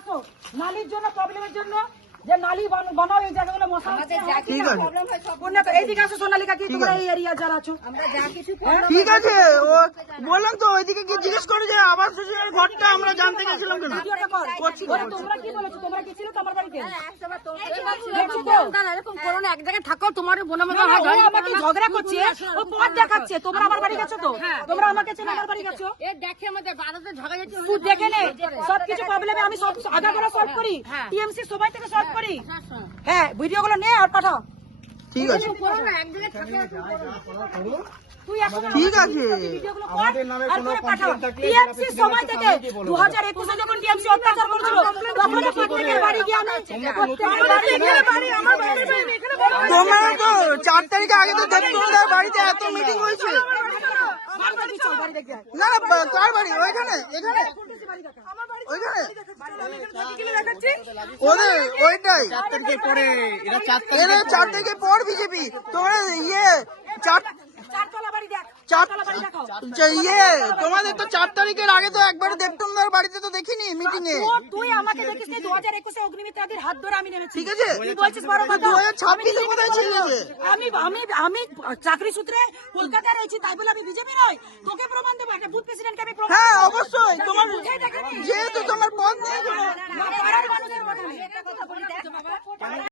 আসো নালির জন্য প্রবলেমের জন্য যে নালি বানাও এই জায়গাগুলো মশা এইদিকে আসো সোনালিকা কি তোমরা এই এরিয়া যারা আছো ঠিক আছে ও বললাম তো ওইদিকে কি জিজ্ঞেস করে যে আবাস যোজনার ঘরটা আমরা জানতে গেছিলাম কেন তোমরা কি বলেছো তোমরা কি ছিল তোমার বাড়িতে এরকম করো না, এক জায়গায় থাকো, তোমার বোনের মতো আমাকে ঝগড়া করছে ও পথ দেখাচ্ছে তোমরা আমার বাড়ি গেছো তো তোমরা আমাকে চেনো আমার বাড়ি গেছো দেখে আমাদের বাড়িতে ঝগড়া যাচ্ছে, তুই দেখে নে সবকিছু প্রবলেমে আমি সব আগে করে সলভ করি টিএমসি সবাই থেকে সলভ করি হ্যাঁ ভিডিও গুলো নে আর পাঠাও ঠিক আছে করো না, এক জায়গায় থাকো। তুই এখন ঠিক আছে ভিডিওগুলো কর আর করে পাঠাও টিএমসি সময় থেকে 2021 এ যখন টিএমসি অত্যাচার করেছিল তখন প্রত্যেকের বাড়ি গিয়ে আমি প্রত্যেকের বাড়ি আমার বাড়ি এখানে তোমরা তো 4 তারিখে আগে তো দেবতলার বাড়িতে এত মিটিং হয়েছে আমার বাড়ি চল বাড়ি দেখে আয়। না না কার বাড়ি ওইখানে এখানে ওইখানে ওদের ওইটাই 4 তারিখের পরে এরা 4 এরা 4 তারিখের পর বিজেপি তোমরা ইয়ে 4 চারতলা বাড়ি দেখ চার চারতলা বাড়ি দেখাও ইয়ে তোমাদের তো 4 তারিখের আগে তো একবার দেবতলার বাড়িতে তো দেখিনি মিটিং এ তুই আমাকে দেখিস 2021 এ অগ্নিমিত্রাদির হাত ধরে আমি নেমেছি ঠিক আছে তুই বলছিস বড় কথা 2026 এ কোথায় ছিল যে আমি আমি আমি চাকরি সূত্রে কলকাতায় রয়েছি তাই বলে আমি বিজেপি নই